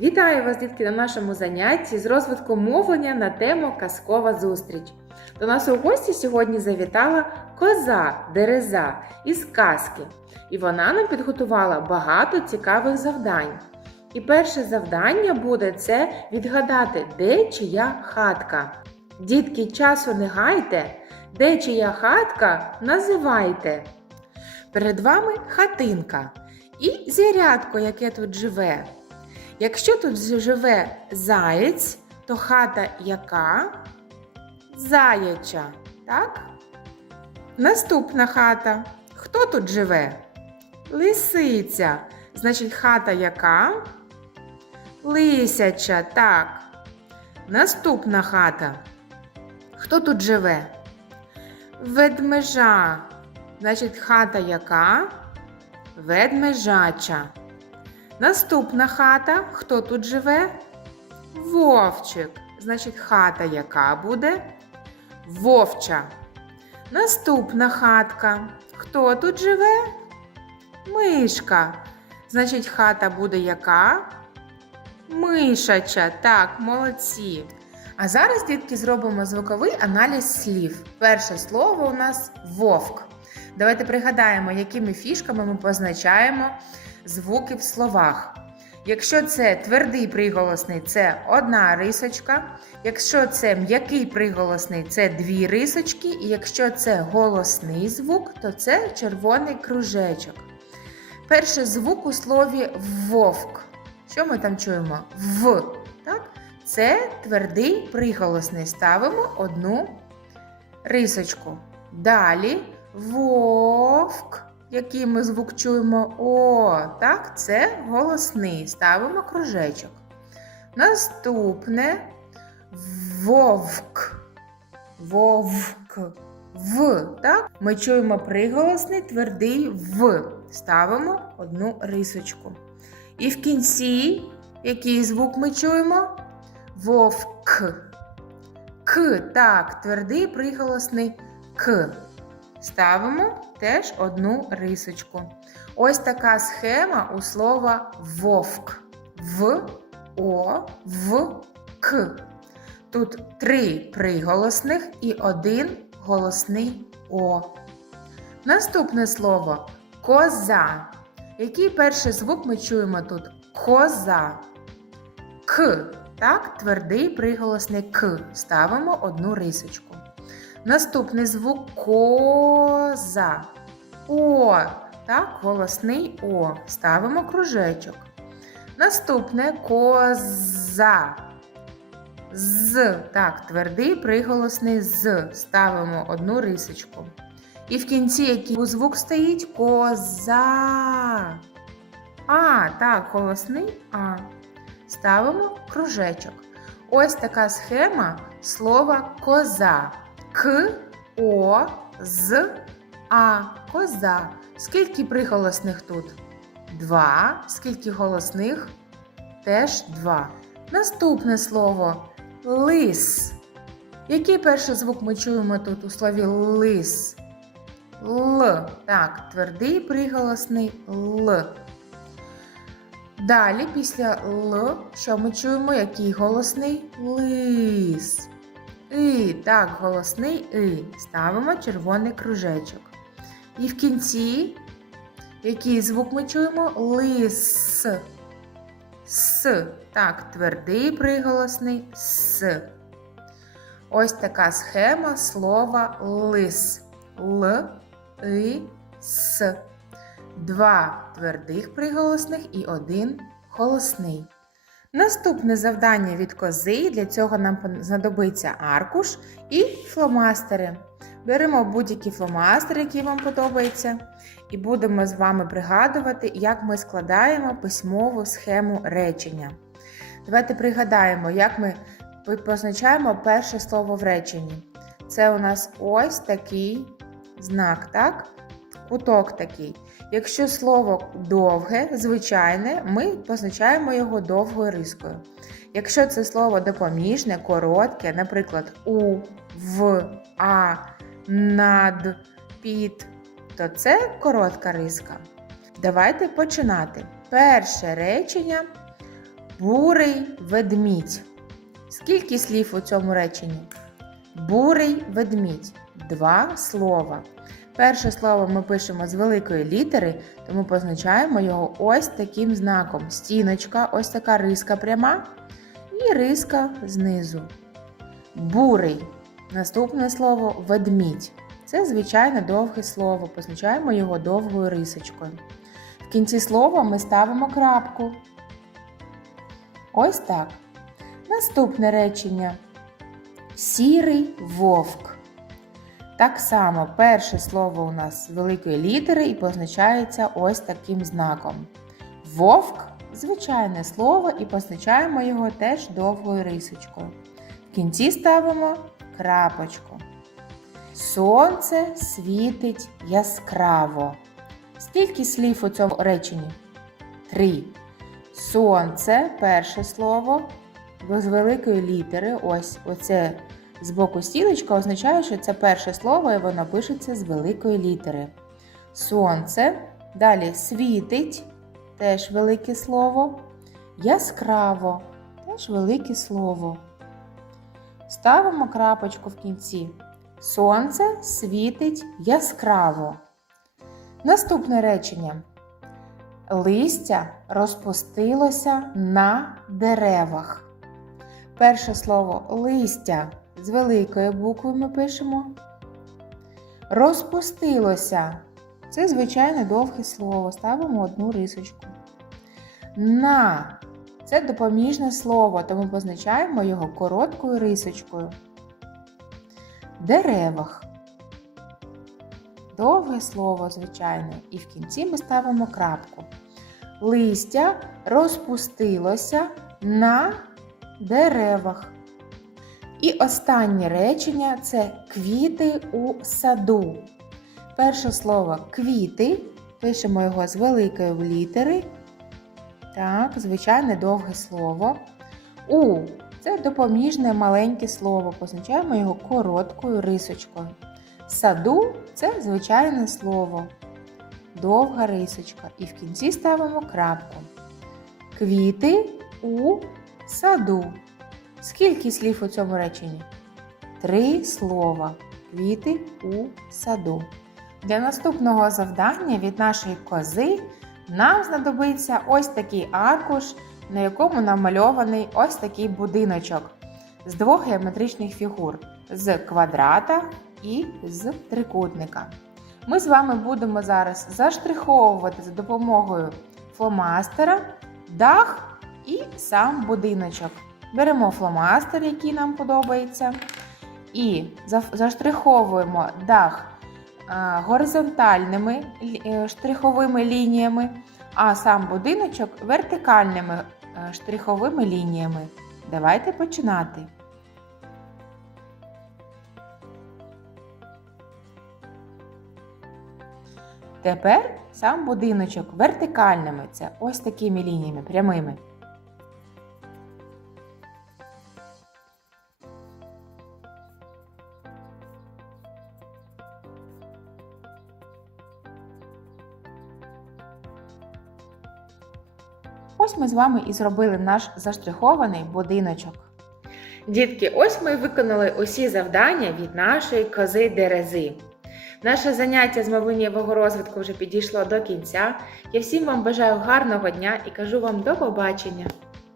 Вітаю вас, дітки, на нашому занятті з розвитку мовлення на тему Казкова зустріч. До нас у гості сьогодні завітала коза Дереза із казки, і вона нам підготувала багато цікавих завдань. І перше завдання буде це відгадати, де чия хатка. Дітки, часу не гайте, де чия хатка називайте. Перед вами хатинка і звірятко, яке тут живе. Якщо тут живе заєць, то хата яка? Заяча, так? Наступна хата. Хто тут живе? Лисиця. Значить, хата яка? Лисяча, так. Наступна хата. Хто тут живе? Ведмежа. Значить, хата яка? Ведмежача. Наступна хата. Хто тут живе? Вовчик. Значить, хата яка буде? Вовча. Наступна хатка. Хто тут живе? Мишка. Значить, хата буде яка? Мишача. Так, молодці. А зараз, дітки, зробимо звуковий аналіз слів. Перше слово у нас вовк. Давайте пригадаємо, якими фішками ми позначаємо звуки в словах. Якщо це твердий приголосний, це одна рисочка. Якщо це м'який приголосний, це дві рисочки. І якщо це голосний звук, то це червоний кружечок. Перший звук у слові вовк. Що ми там чуємо? В. Так? Це твердий приголосний. Ставимо одну рисочку. Далі вовк. Який ми звук чуємо? О, так, це голосний. Ставимо кружечок. Наступне вовк. Вовк. В. Так? Ми чуємо приголосний твердий В. Ставимо одну рисочку. І в кінці, який звук ми чуємо? Вовк. К. Так, твердий приголосний К. Ставимо теж одну рисочку. Ось така схема у слова вовк. В, О, В, К. Тут три приголосних і один голосний О. Наступне слово коза. Який перший звук ми чуємо тут? Коза. К. Так, твердий приголосний К. Ставимо одну рисочку. Наступний звук коза. О. Так, голосний О. Ставимо кружечок. Наступне коза. З. Так, твердий приголосний з. Ставимо одну рисочку. І в кінці який звук стоїть коза. А, так, голосний А. Ставимо кружечок. Ось така схема слова коза. К, О, З, А. Коза. Скільки приголосних тут? Два. Скільки голосних? Теж два. Наступне слово лис. Який перший звук ми чуємо тут у слові лис? Л. Так, твердий приголосний Л. Далі після Л, що ми чуємо? Який голосний лис. І, так, голосний И. Ставимо червоний кружечок. І в кінці, який звук ми чуємо? Лис. С. Так, твердий приголосний С. Ось така схема слова лис. Л, И, С. Два твердих приголосних і один голосний. Наступне завдання від кози. Для цього нам знадобиться аркуш і фломастери. Беремо будь-які фломастери, які вам подобаються, і будемо з вами пригадувати, як ми складаємо письмову схему речення. Давайте пригадаємо, як ми позначаємо перше слово в реченні. Це у нас ось такий знак, так? Куток такий. Якщо слово довге, звичайне, ми позначаємо його довгою рискою. Якщо це слово допоміжне, коротке, наприклад, у, в, а, над, під, то це коротка риска. Давайте починати. Перше речення Бурий ведмідь. Скільки слів у цьому реченні? Бурий ведмідь. Два слова. Перше слово ми пишемо з великої літери, тому позначаємо його ось таким знаком. Стіночка, ось така риска пряма і риска знизу. Бурий. Наступне слово ведмідь. Це звичайне довге слово. Позначаємо його довгою рисочкою. В кінці слова ми ставимо крапку. Ось так. Наступне речення. Сірий вовк. Так само перше слово у нас з великої літери і позначається ось таким знаком. Вовк звичайне слово і позначаємо його теж довгою рисочкою. В кінці ставимо крапочку. Сонце світить яскраво. Скільки слів у цьому реченні? Три. Сонце перше слово. З великої літери. Ось оце з боку стілечка означає, що це перше слово, і воно пишеться з великої літери. Сонце. Далі світить теж велике слово. Яскраво теж велике слово. Ставимо крапочку в кінці. Сонце світить яскраво. Наступне речення. Листя розпустилося на деревах. Перше слово листя з великої букви ми пишемо. Розпустилося. Це звичайне довге слово. Ставимо одну рисочку. На це допоміжне слово, тому позначаємо його короткою рисочкою. Деревах. Довге слово, звичайно, і в кінці ми ставимо крапку. Листя розпустилося на деревах. І останнє речення це квіти у саду. Перше слово квіти. Пишемо його з великої літери. Так, звичайне довге слово. У це допоміжне маленьке слово. Позначаємо його короткою рисочкою. Саду це звичайне слово. Довга рисочка. І в кінці ставимо крапку. Квіти у саду. Скільки слів у цьому реченні? Три слова. Квіти у саду. Для наступного завдання від нашої кози нам знадобиться ось такий аркуш, на якому намальований ось такий будиночок з двох геометричних фігур з квадрата і з трикутника. Ми з вами будемо зараз заштриховувати за допомогою фломастера дах і сам будиночок. Беремо фломастер, який нам подобається, і заштриховуємо дах горизонтальними е, штриховими лініями, а сам будиночок вертикальними е, штриховими лініями. Давайте починати. Тепер сам будиночок вертикальними це ось такими лініями прямими. Ось ми з вами і зробили наш заштрихований будиночок. Дітки, ось ми виконали усі завдання від нашої кози Дерези. Наше заняття з мовленнєвого розвитку вже підійшло до кінця. Я всім вам бажаю гарного дня і кажу вам до побачення!